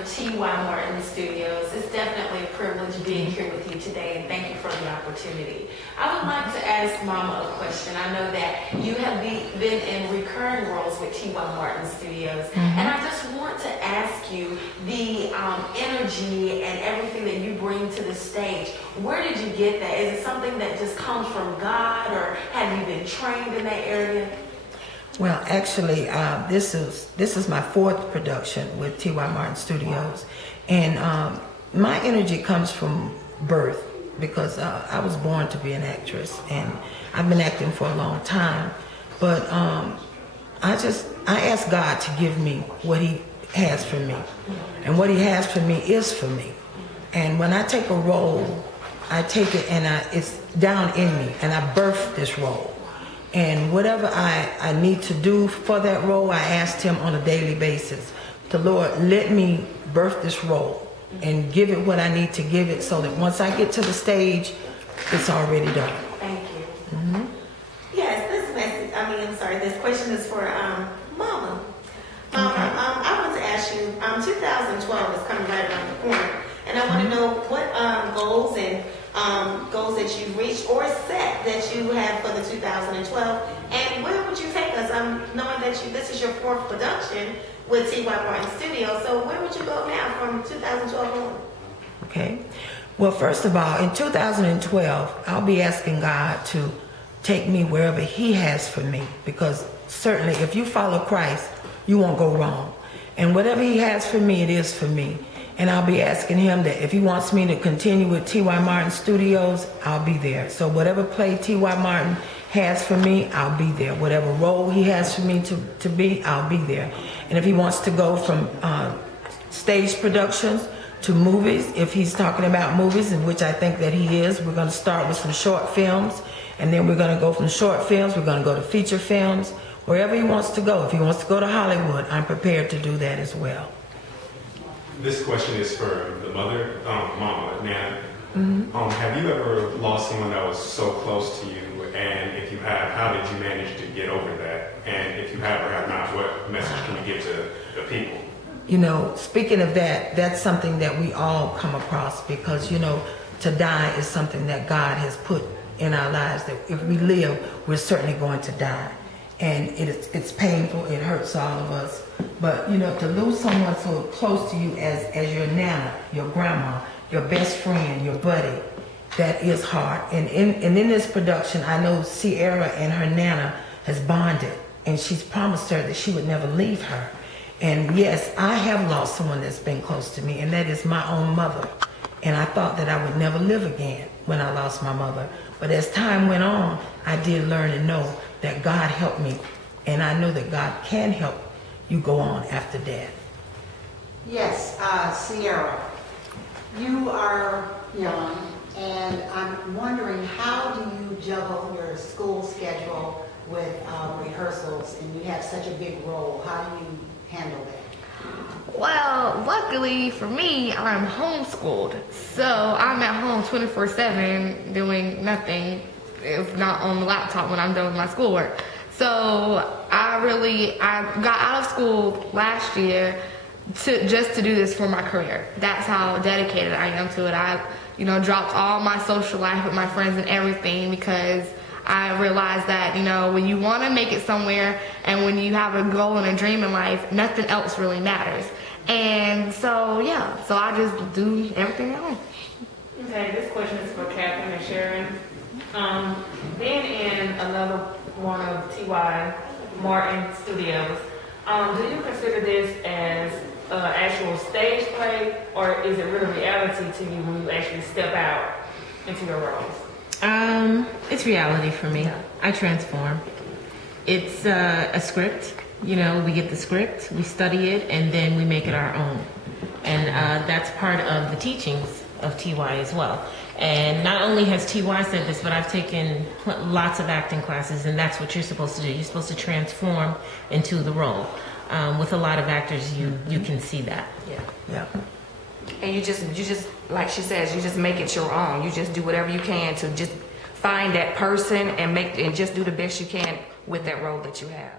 of T.Y. Martin Studios. It's definitely a privilege being here with you today, and thank you for the opportunity. I would like to ask Mama a question. I know that you have been in recurring roles with T.Y. Martin Studios, and I just want to ask you the energy and everything that you bring to the stage. Where did you get that? Is it something that just comes from God, or have you been trained in that area? Well, actually, this is my fourth production with T.Y. Martin Studios, and my energy comes from birth because I was born to be an actress, and I've been acting for a long time. But I ask God to give me what He has for me, and what He has for me is for me. And when I take a role, I take it and it's down in me, and I birth this role. And whatever I need to do for that role, I asked Him on a daily basis. The Lord, let me birth this role and give it what I need to give it, so that once I get to the stage, it's already done. Thank you. Yes, this question is for Mama. Mama, Okay. I want to ask you, 2012 is coming right around the corner, and I want to know what goals and goals that you've reached or set that you have for the 2012, and where would you take us? Knowing that this is your fourth production with T.Y. Martin Studios, so where would you go now from 2012 on? Okay. Well, first of all, in 2012, I'll be asking God to take me wherever He has for me, because certainly if you follow Christ, you won't go wrong. And whatever He has for me, it is for me. And I'll be asking Him that if He wants me to continue with T.Y. Martin Studios, I'll be there. So whatever play T.Y. Martin has for me, I'll be there. Whatever role He has for me to be, I'll be there. And if He wants to go from stage productions to movies, if He's talking about movies, in which I think that He is, we're going to start with some short films, and then we're going to go from short films, we're going to go to feature films, wherever He wants to go. If He wants to go to Hollywood, I'm prepared to do that as well. This question is for the mother, Mama, Nana. Have you ever lost someone that was so close to you? And if you have, how did you manage to get over that? And if you have or have not, what message can you give to the people? You know, speaking of that, that's something that we all come across, because, you know, to die is something that God has put in our lives, that if we live, we're certainly going to die. And it's painful, it hurts all of us. But, you know, to lose someone so close to you as your nana, your grandma, your best friend, your buddy, that is hard. And in this production, I know Cierra and her nana has bonded, and she's promised her that she would never leave her. And yes, I have lost someone that's been close to me, and that is my own mother. And I thought that I would never live again when I lost my mother. But as time went on, I did learn and know that God helped me. And I know that God can help you go on after death. Yes, Cierra, you are young, and I'm wondering, how do you juggle your school schedule with rehearsals, and you have such a big role? How do you handle that? Well, luckily for me, I'm homeschooled, so I'm at home 24/7 doing nothing, if not on the laptop when I'm done with my schoolwork. So I got out of school last year just to do this for my career. That's how dedicated I am to it. I, dropped all my social life with my friends and everything, because I realized that, when you want to make it somewhere and when you have a goal and a dream in life, nothing else really matters. And so, yeah, so I just do everything at home. Okay, this question is for Catherine and Sharon. Being in another one of T.Y. Martin Studios, do you consider this as actual stage play, or is it really reality to you when you actually step out into your roles? It's reality for me. I transform. It's a script. We get the script, we study it, and then we make it our own. And that's part of the teachings of T.Y. as well. And not only has T.Y. said this, but I've taken lots of acting classes, and that's what you're supposed to do. You're supposed to transform into the role. With a lot of actors, you can see that. Yeah. And you just like she says, you just make it your own. You just do whatever you can to just find that person and just do the best you can with that role that you have.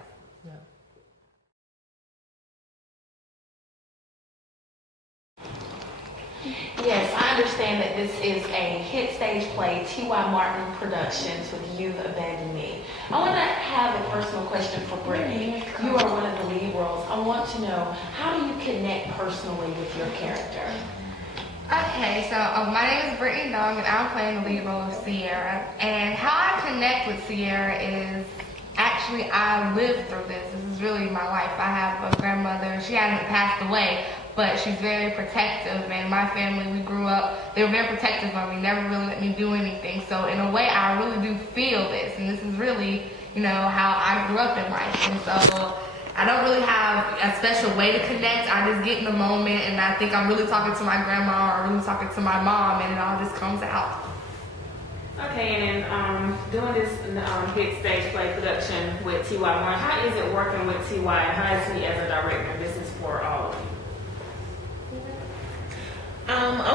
Yes, I understand that this is a hit stage play, T.Y. Martin Productions with You've Abandoned Me. I want to have a personal question for Brittany. You are one of the lead roles. I want to know, how do you connect personally with your character? Okay, so my name is Brittany Dong, and I'm playing the lead role of Cierra. And how I connect with Cierra is, actually, I lived through this. This is really my life. I have a grandmother. She hasn't passed away, but she's very protective. And my family, we grew up, they were very protective of me, never really let me do anything. So in a way, I really do feel this. And this is really, you know, how I grew up in life. And so I don't really have a special way to connect. I just get in the moment, and I think I'm really talking to my grandma or really talking to my mom, and it all just comes out. Okay, and doing this hit stage play production with T.Y. Martin, how is it working with T.Y. and how is he as a director? This is for all of you.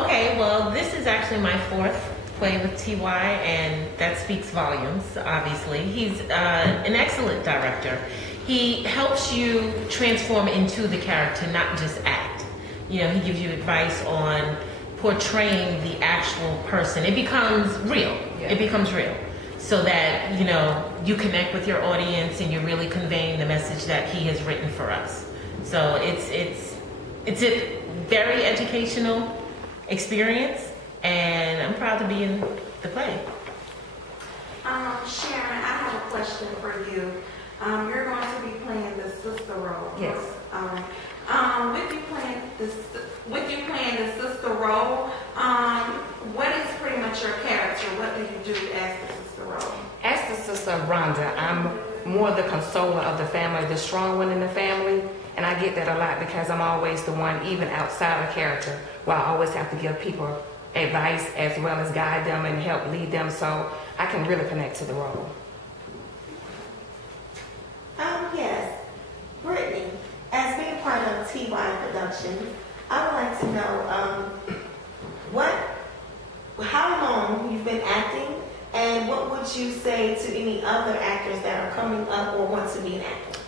Okay, well, this is actually my fourth play with T.Y., and that speaks volumes, obviously. He's an excellent director. He helps you transform into the character, not just act. You know, he gives you advice on portraying the actual person. It becomes real. Yeah. It becomes real. So that, you know, you connect with your audience and you're really conveying the message that he has written for us. So it's a very educational experience, and I'm proud to be in the play. Sharon, I have a question for you. You're going to be playing the sister role. Yes. All right. With you playing the sister role, what is pretty much your character? What do you do as the sister role? As the sister Rhonda, I'm more the consoler of the family, the strong one in the family, and I get that a lot because I'm always the one, even outside of character, where I always have to give people advice as well as guide them and help lead them, so I can really connect to the role. Yes. Brittany, as being part of T.Y. Productions, I would like to know how long you've been acting, and what would you say to any other actors that are coming up or want to be an actor?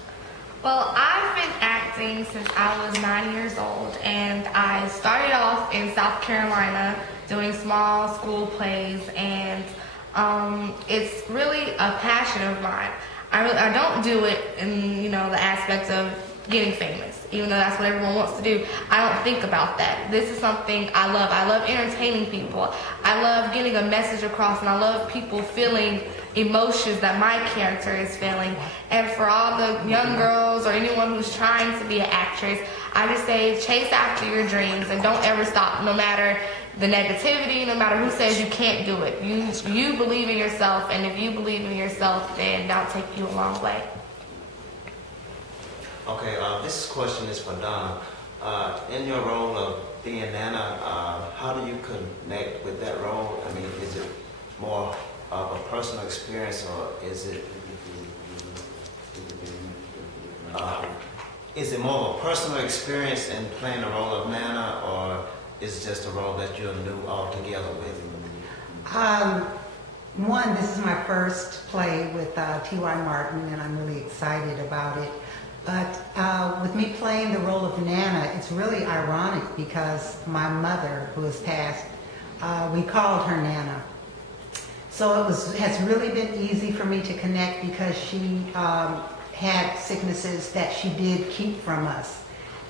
Well, I've been acting since I was 9 years old, and I started off in South Carolina doing small school plays, and it's really a passion of mine. I don't do it in, you know, the aspect of getting famous, even though that's what everyone wants to do. I don't think about that. This is something I love. I love entertaining people. I love getting a message across, and I love people feeling emotions that my character is feeling. And for all the young girls or anyone who's trying to be an actress, I just say chase after your dreams and don't ever stop, no matter the negativity, no matter who says you can't do it. You believe in yourself, and if you believe in yourself, then that'll take you a long way. Okay, this question is for Donna. In your role of being Nana, how do you connect with that role? I mean, is it more of a personal experience, or is it more of a personal experience in playing the role of Nana, or is it just a role that you're new altogether with? One, this is my first play with T.Y. Martin, and I'm really excited about it. But with me playing the role of Nana, it's really ironic because my mother, who has passed, we called her Nana. So has really been easy for me to connect because she had sicknesses that she did keep from us.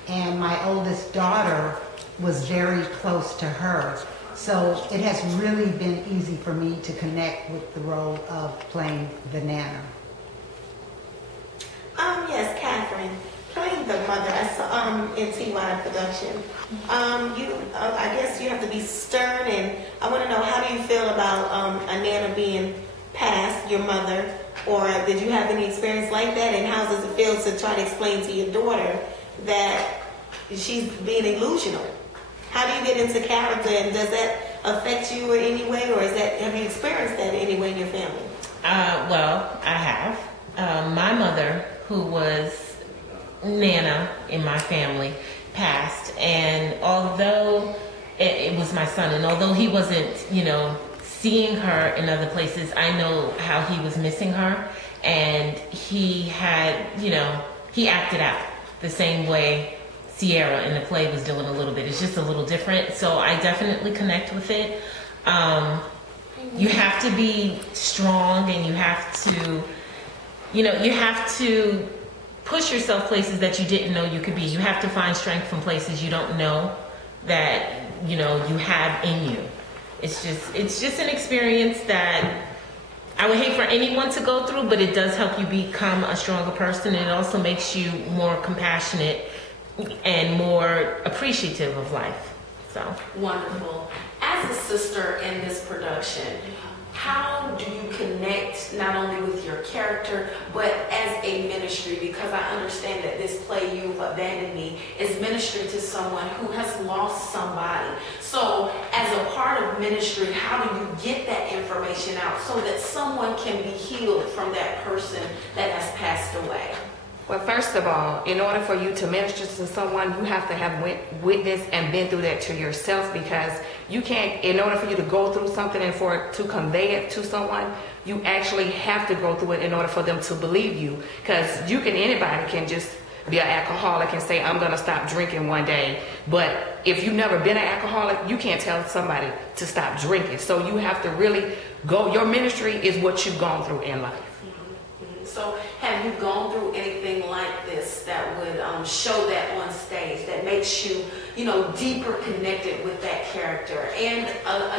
And my oldest daughter was very close to her. So it has really been easy for me to connect with the role of playing the Nana. Yes, Catherine, playing the mother in T.Y. production. I guess you have to be stern, and I want to know, how do you feel about a Nana being past your mother, or did you have any experience like that, and how does it feel to try to explain to your daughter that she's being illusional? How do you get into character, and does that affect you in any way, or have you experienced that in any way in your family? Well, I have. My mother, who was Nana in my family, passed, and although it was my son, and although he wasn't, you know, seeing her in other places, I know how he was missing her, and he had, you know, he acted out the same way Sierra in the play was doing a little bit. It's just a little different. So I definitely connect with it. You have to be strong, and you have to, you have to push yourself places that you didn't know you could be. You have to find strength from places you don't know that, you have in you. It's just an experience that I would hate for anyone to go through, but it does help you become a stronger person. It also makes you more compassionate and more appreciative of life. So wonderful. As a sister in this production, how do you connect not only with your character, but as a ministry? Because I understand that this play, You've Abandoned Me, is ministry to someone who has lost somebody. So as a part of ministry, how do you get that information out so that someone can be healed from that person that has passed away? Well, first of all, in order for you to minister to someone, you have to have witnessed and been through that to yourself, because you can't, in order for you to go through something and for it to convey it to someone, you actually have to go through it in order for them to believe you. Because anybody can just be an alcoholic and say, I'm going to stop drinking one day. But if you've never been an alcoholic, you can't tell somebody to stop drinking. So you have to really go, your ministry is what you've gone through in life. So have you gone through anything like this that would show that on stage, that makes you, deeper connected with that character? And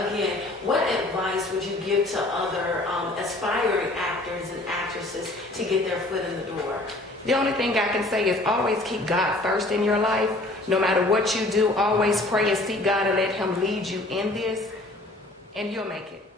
again, what advice would you give to other aspiring actors and actresses to get their foot in the door? The only thing I can say is always keep God first in your life. No matter what you do, always pray and seek God and let Him lead you in this, and you'll make it.